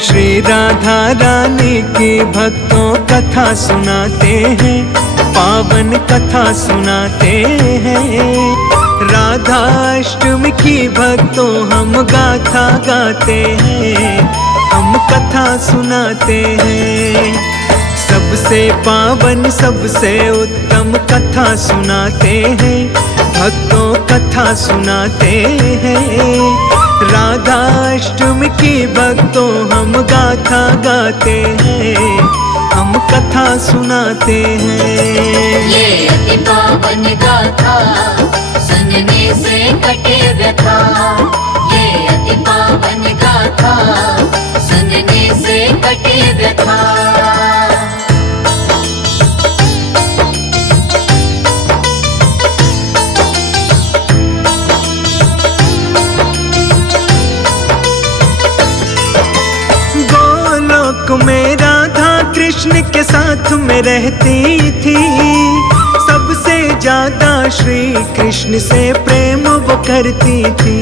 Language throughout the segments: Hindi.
श्री राधा रानी की भक्तों कथा सुनाते हैं, पावन कथा सुनाते हैं। राधाष्टमी की भक्तों हम गाथा गाते हैं, हम कथा सुनाते हैं। सबसे पावन सबसे उत्तम कथा सुनाते हैं, भक्तों कथा सुनाते हैं। राधाष्टमी की भक्तों हम गाथा गाते हैं, हम कथा सुनाते हैं। ये अति पावन गाथा सुनने से कटे व्यथा, ये अति पावन गाथा सुनने से कटे व्यथा। में राधा कृष्ण के साथ में रहती थी, सबसे ज्यादा श्री कृष्ण से प्रेम वो करती थी।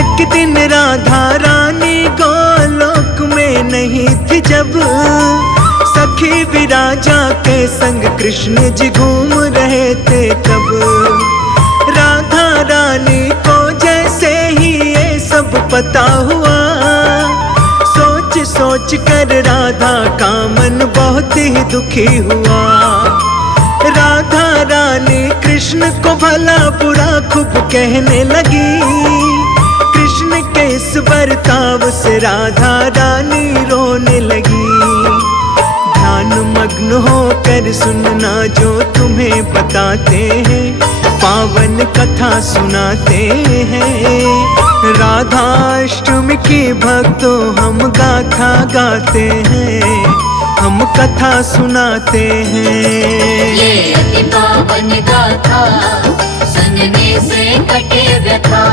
एक दिन राधा रानी गोलोक में नहीं थी जब, सखी विराजा के संग कृष्ण जी घूम रहे थे तब। राधा रानी को जैसे ही ये सब पता हुआ, सोच कर राधा का मन बहुत ही दुखी हुआ। राधा रानी कृष्ण को भला बुरा खूब कहने लगी, कृष्ण के इस बर्ताव से राधा रानी रोने लगी। ध्यान मग्न होकर सुनना जो तुम्हें बताते हैं, पावन कथा सुनाते हैं। राधाष्टमी की भक्तों हम गाथा गाते हैं, हम कथा सुनाते हैं। ये अति पावन गाथा सुनने से कटे व्यथा,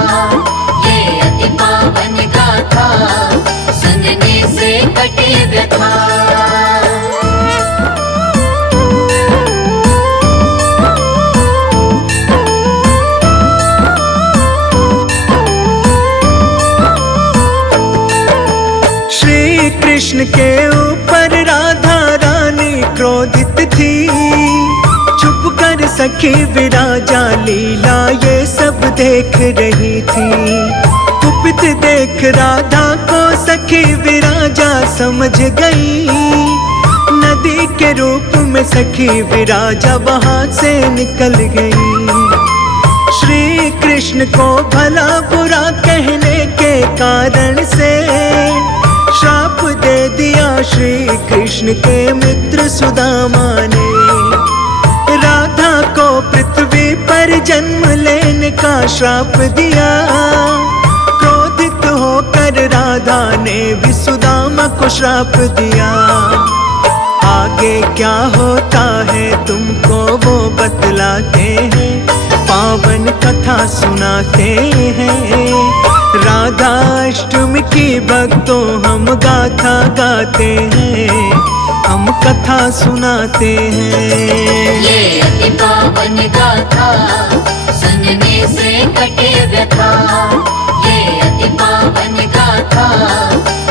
ये अति पावन गाथा सुनने से कटे व्यथा। कृष्ण के ऊपर राधा रानी क्रोधित थी, छुप कर सखी विराजा लीला ये सब देख रही थी। कुपित देख राधा को सखी विराजा समझ गई, नदी के रूप में सखी विराजा वहां से निकल गई। श्री कृष्ण को भला बुरा कहने के कारण से श्राप दे दिया श्री कृष्ण के मित्र सुदामा ने। राधा को पृथ्वी पर जन्म लेने का श्राप दिया, क्रोधित होकर राधा ने भी सुदामा को श्राप दिया। आगे क्या होता है तुमको वो बतलाते हैं, पावन कथा सुनाते हैं। राधाष्टमी की भक्तों हम गाथा गाते हैं, हम कथा सुनाते हैं। ये अति पावन गाथा सुनने से कटे व्यथा, ये अति पावन गाथा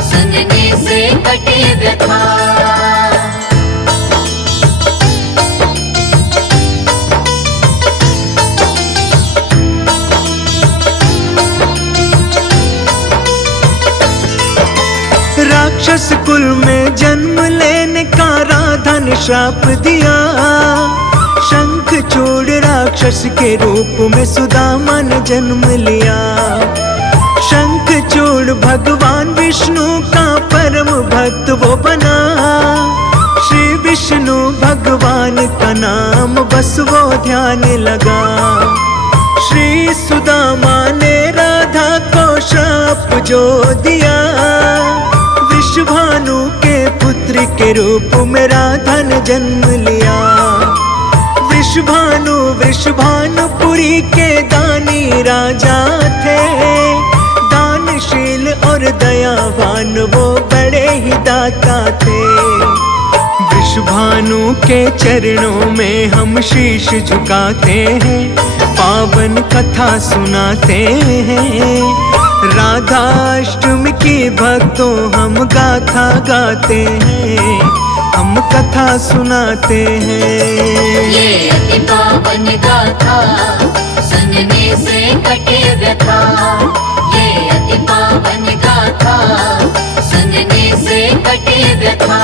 सुनने से कटे व्यथा। राक्षस कुल में जन्म लेने का राधा ने श्राप दिया, शंखचूड़ राक्षस के रूप में सुदामा ने जन्म लिया। शंखचूड़ भगवान विष्णु का परम भक्त वो बना, श्री विष्णु भगवान का नाम बस वो ध्यान लगा। श्री सुदामा ने राधा को श्राप जो दिया, वृषभानु के पुत्र के रूप में राधा ने जन्म लिया। वृषभानु वृषभानुपुरी के दानी राजा थे, दानशील और दयावान वो बड़े ही दाता थे। वृषभानु के चरणों में हम शीश झुकाते हैं, पावन कथा सुनाते हैं। राधाष्टमी की भक्तों हम गाथा गाते हैं, हम कथा सुनाते हैं। ये अति पावन गाथा सुनने से कटे व्यथा। ये अति पावन गाथा सुनने से कटे व्यथा।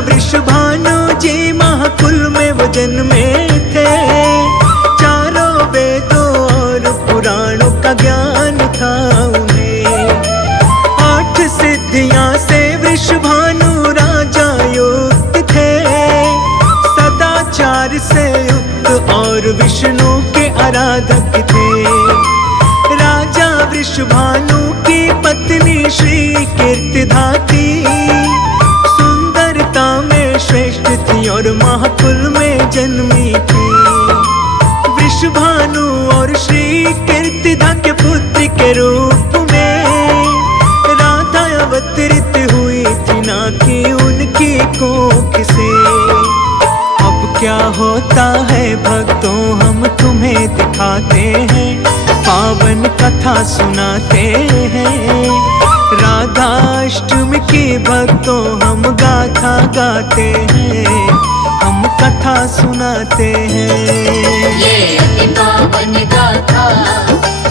वृषभानु जी महाकुल में वो जन्मे थे, चारों वेदों और पुराणों का ज्ञान था उन्हें। 8 सिद्धियां से वृषभानु राजा युक्त थे, सदाचार से युक्त और विष्णु के आराधक थे। राजा वृषभानु की पत्नी श्री कीर्तिदा थी, में श्रेष्ठ थी और महाकुल में जन्मी थी। वृषभानु और श्री कीर्तिदा के पुत्र के रूप में राधा अवतरित हुई थी, ना कि उनकी कोख से। अब क्या होता है भक्तों हम तुम्हें दिखाते हैं, पावन कथा सुनाते हैं। राधाष्टमी की भक्तों हम गाथा गाते हैं, हम कथा सुनाते हैं। ये अति पावन गाथा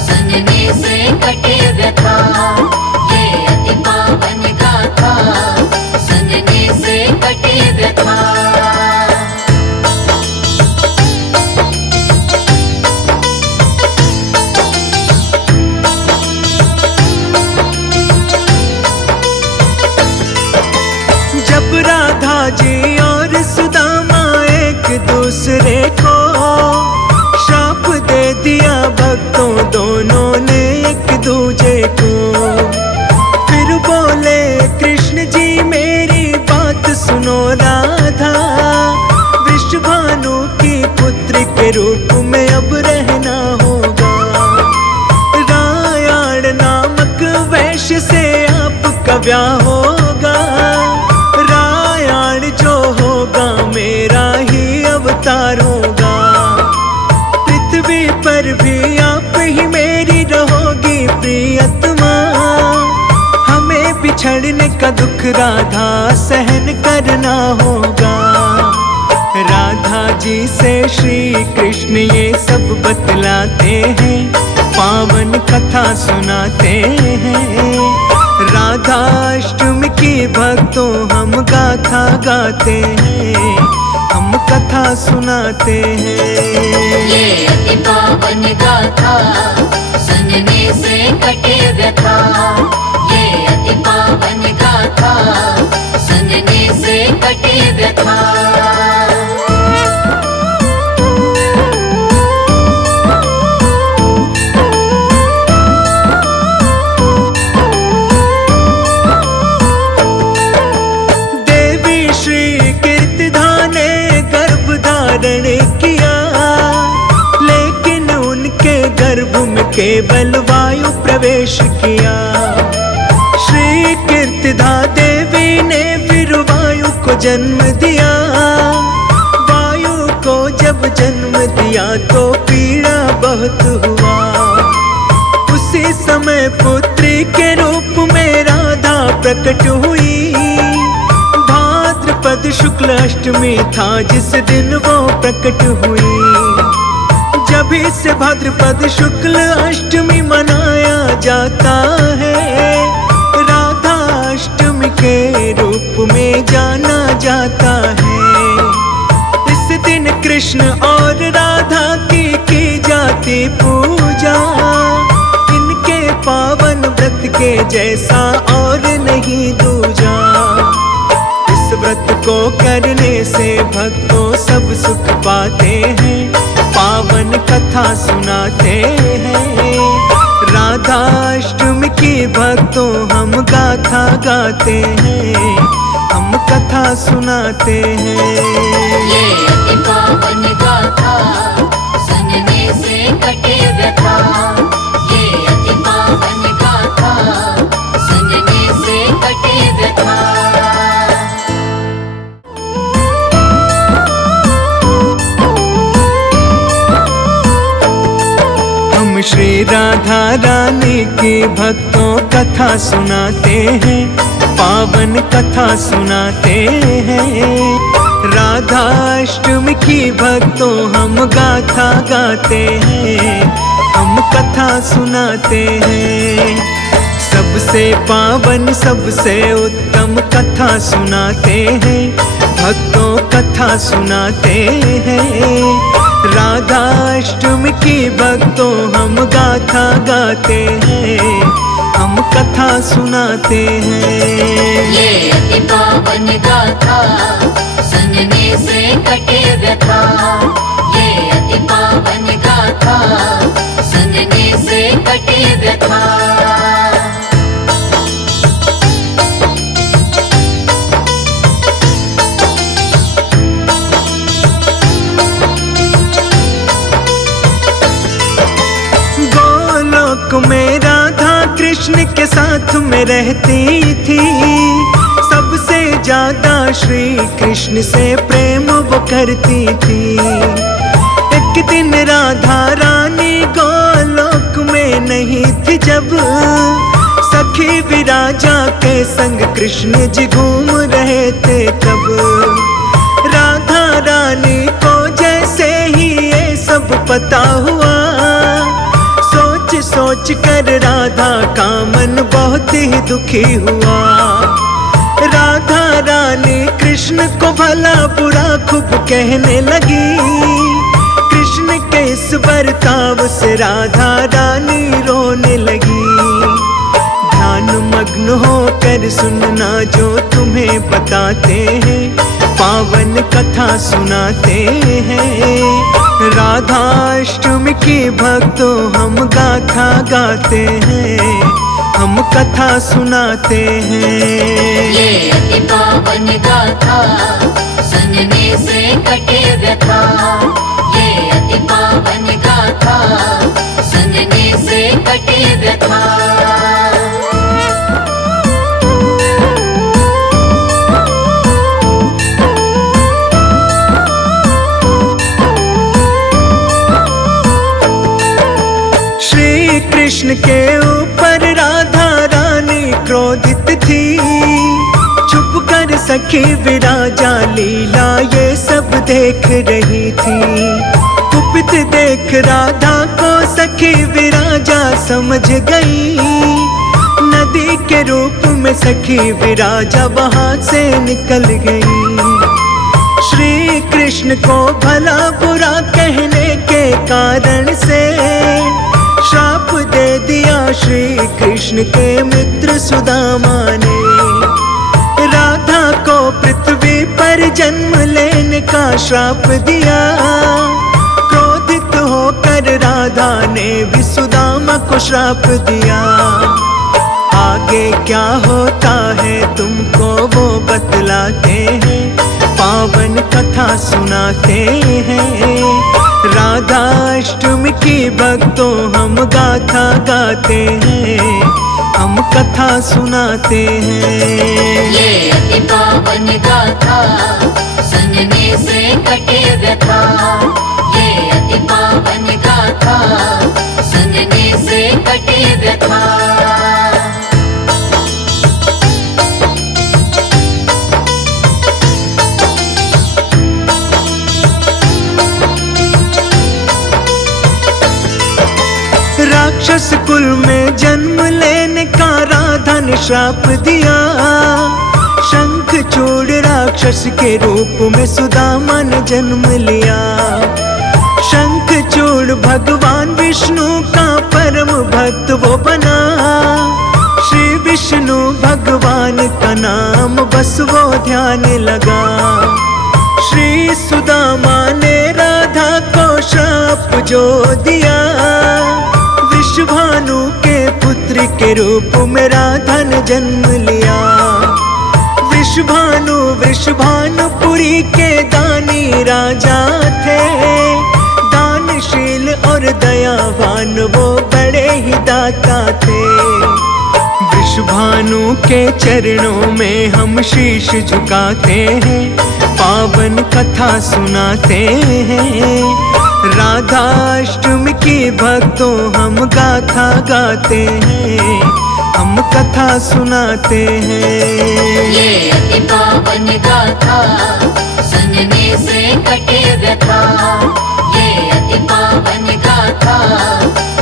सुनने से कटे व्यथा। ये अति पावन गाथा सुनने से कटे व्यथा। जब राधा जी और सुदामा एक दूसरे को श्राप दे दिया भक्तों दोनों ने एक दूजे को। फिर बोले कृष्ण जी मेरी बात सुनो राधा, वृषभानु की पुत्री के रूप में अब रहना होगा। रायण नामक वैश्य से आपका ब्याह होगा, जो होगा मेरा ही अवतार होगा। पृथ्वी पर भी आप ही मेरी रहोगी प्रियतमा, हमें बिछड़ने का दुख राधा सहन करना होगा। राधा जी से श्री कृष्ण ये सब बतलाते हैं, पावन कथा सुनाते हैं। राधाष्टमी की भक्तों हम गाथा गाते हैं, हम कथा सुनाते हैं। ये अति पावन गाथा सुनने से कटे व्यथा। ये अति पावन गाथा सुनने से कटे व्यथा। किया लेकिन उनके गर्भ में केवल वायु प्रवेश किया। श्री कीर्तिदा देवी ने फिर वायु को जन्म दिया। वायु को जब जन्म दिया तो पीड़ा बहुत हुआ। उसी समय पुत्री के रूप में राधा प्रकट हुई। भाद्रपद शुक्ल अष्टमी था जिस दिन वो प्रकट हुई। जब से भाद्रपद शुक्ल अष्टमी मनाया जाता है, राधा अष्टमी के रूप में जाना जाता है। इस दिन कृष्ण और राधा की जाती पूजा। इनके पावन व्रत के जैसा और नहीं दूजा। व्रत को करने से भक्तों सब सुख पाते हैं, पावन कथा सुनाते हैं। राधाष्टमी की भक्तों हम गाथा गाते हैं, हम कथा सुनाते हैं। ये अति पावन गाथा सुनने से कटे व्यथा। ये अति पावन गाथा सुनने श्री राधा रानी की भक्तों कथा सुनाते हैं, पावन कथा सुनाते हैं। राधाष्टमी की भक्तों हम गाथा गाते हैं, हम कथा सुनाते हैं। सबसे पावन सबसे उत्तम कथा सुनाते हैं, भक्तों कथा सुनाते हैं। राधाष्टमी की भक्तों हम गाथा गाते हैं, हम कथा सुनाते हैं। ये अति पावन गाथा सुनने से कटे व्यथा। ये अति पावन गाथा सुनने से कटे व्यथा। में राधा कृष्ण के साथ में रहती थी, सबसे ज्यादा श्री कृष्ण से प्रेम वो करती थी। एक दिन राधा रानी गोलोक में नहीं थी जब, सखी विराजा के संग कृष्ण जी घूम रहे थे तब। राधा रानी को जैसे ही ये सब पता हुआ, सोच कर राधा का मन बहुत ही दुखी हुआ। राधा रानी कृष्ण को भला बुरा खूब कहने लगी। कृष्ण के इस बर्ताव से राधा रानी रोने लगी। ध्यान मग्न होकर सुनना जो तुम्हें बताते हैं, पावन कथा सुनाते हैं। राधाष्टमी की भक्तों हम गाथा गाते हैं, हम कथा सुनाते हैं। ये अति पावन गाथा सुनने से कटे व्यथा। ये अति पावन गाथा सुनने से कटे व्यथा। कृष्ण के ऊपर राधा रानी क्रोधित थी, छुप कर सखी विराजा लीला ये सब देख रही थी। कुपित देख राधा को सखी विराजा समझ गई, नदी के रूप में सखी विराजा वहां से निकल गई। श्री कृष्ण को भला बुरा कहने के कारण से श्राप दे दिया श्री कृष्ण के मित्र सुदामा ने। राधा को पृथ्वी पर जन्म लेने का श्राप दिया। क्रोधित होकर राधा ने भी सुदामा को श्राप दिया। आगे क्या होता है तुमको वो बतलाते हैं, पावन कथा सुनाते हैं। राधाष्टमी की भक्तों हम गाथा गाते हैं, हम कथा सुनाते हैं। ये अति पावन गाथा सुनने से कटे व्यथा। ये अति पावन गाथा सुनने से कटे व्यथा। राक्षस कुल में जन्म लेने का राधा ने श्राप दिया। शंख चूड़ राक्षस के रूप में सुदामा ने जन्म लिया। शंख चूड़ भगवान विष्णु का परम भक्त वो बना। श्री विष्णु भगवान का नाम बस वो ध्यान लगा। श्री सुदामा ने राधा को श्राप जो दिया, वृषभानु के पुत्र के रूप में राधा ने जन्म लिया। वृषभानु वृषभानुपुरी के दानी राजा थे। दानशील और दयावान वो बड़े ही दाता थे। वृषभानु के चरणों में हम शीश झुकाते हैं, पावन कथा सुनाते हैं। राधाष्टमी की भक्तों हम गाथा गाते हैं, हम कथा सुनाते हैं। ये अति पावन गाथा सुनने से कटे व्यथा। ये अति पावन गाथा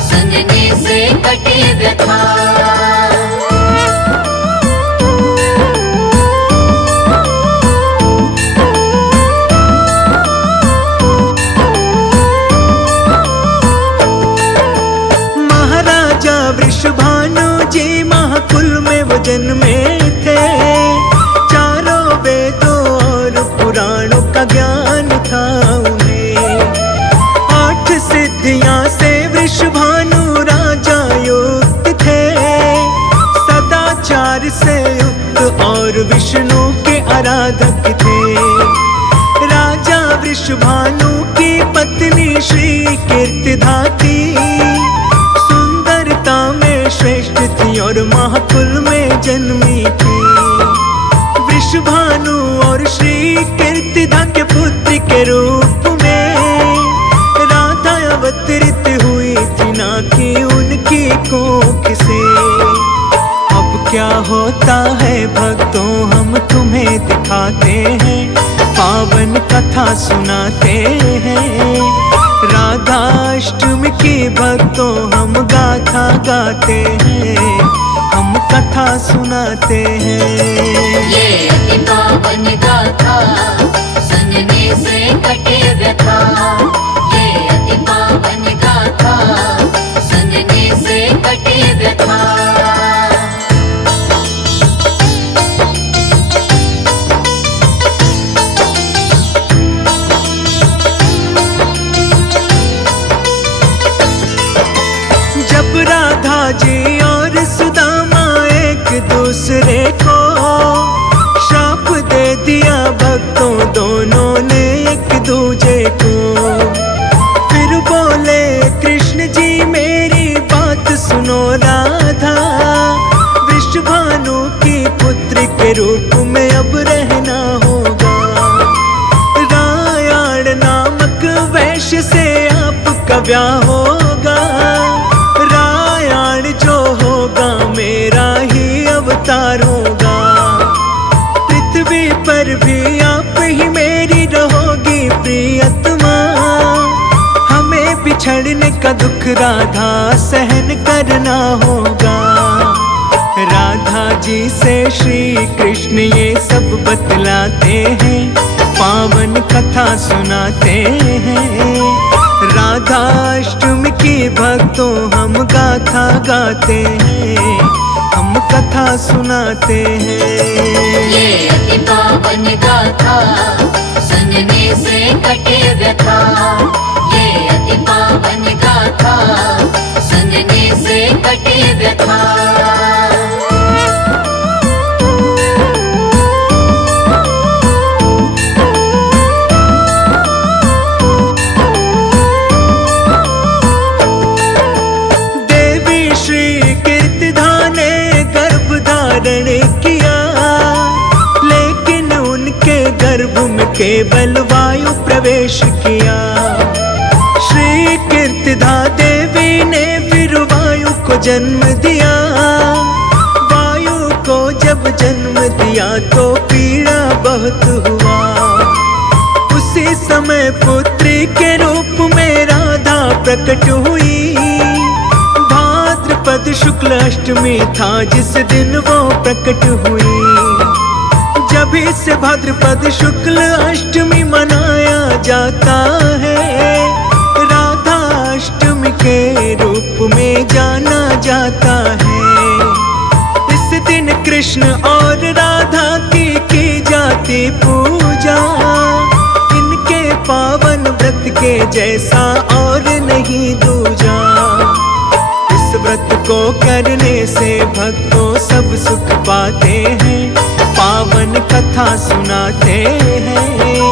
सुनने से कटे व्यथा। वृषभानु जी महाकुल में वो जन्मे थे, चारों वेदों और पुराणों का ज्ञान था उन्हें। 8 सिद्धियां से वृषभानु राजा युक्त थे, सदाचार से युक्त और विष्णु के आराधक थे। राजा वृषभानु की पत्नी श्री कीर्तिदा थी, श्रेष्ठ थी और महाकुल में जन्मी थी। वृषभानु और श्री कीर्तिदा के पुत्र के रूप में राधा अवतरित हुई थी, ना कि उनकी कोख से। अब क्या होता है भक्तों, हम तुम्हें दिखाते हैं, पावन कथा सुनाते हैं। राधाष्टमी की भक्तों हम गाथा गाते हैं, हम कथा सुनाते हैं। ये अति पावन गाथा सुनने से कटे व्यथा। ये अति पावन गाथा सुनने से कटे व्यथा। राधा जी और सुदामा एक दूसरे को श्राप दे दिया भक्तों, दोनों ने एक दूजे को। फिर बोले कृष्ण जी मेरी बात सुनो राधा, वृषभानु की पुत्र के रूप में अब रहना होगा। रायण नामक वैश्य से आपका ब्याह होगा, जो होगा मेरा ही अवतार होगा। पृथ्वी पर भी आप ही मेरी रहोगी प्रियतमा, हमें बिछड़ने का दुख राधा सहन करना होगा। राधा जी से श्री कृष्ण ये सब बतलाते हैं, पावन कथा सुनाते हैं। राधाष्टमी की भक्तों हम गाथा गाते हैं, हम कथा सुनाते हैं। ये अति पावन गाथा सुनने से कटे व्यथा। ये अति पावन गाथा सुनने से कटे व्यथा। किया लेकिन उनके गर्भ में केवल वायु प्रवेश किया। श्री कीर्तिदा देवी ने फिर वायु को जन्म दिया। वायु को जब जन्म दिया तो पीड़ा बहुत हुआ। उसी समय पुत्री के रूप में राधा प्रकट हुई। भाद्रपद शुक्ल अष्टमी था जिस दिन वो प्रकट हुई। जब से भाद्रपद शुक्ल अष्टमी मनाया जाता है, राधा अष्टमी के रूप में जाना जाता है। इस दिन कृष्ण और राधा की जाती पूजा। इनके पावन व्रत के जैसा और नहीं दूजा। इस व्रत को करने से भक्तों सब सुख पाते हैं। पावन कथा सुनाते हैं।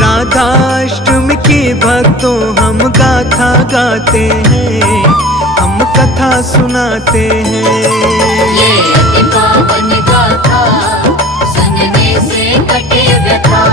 राधाष्टमी की भक्तों हम गाथा गाते हैं, हम कथा सुनाते हैं। ये अति पावन गाथा सुनने से कटे व्यथा।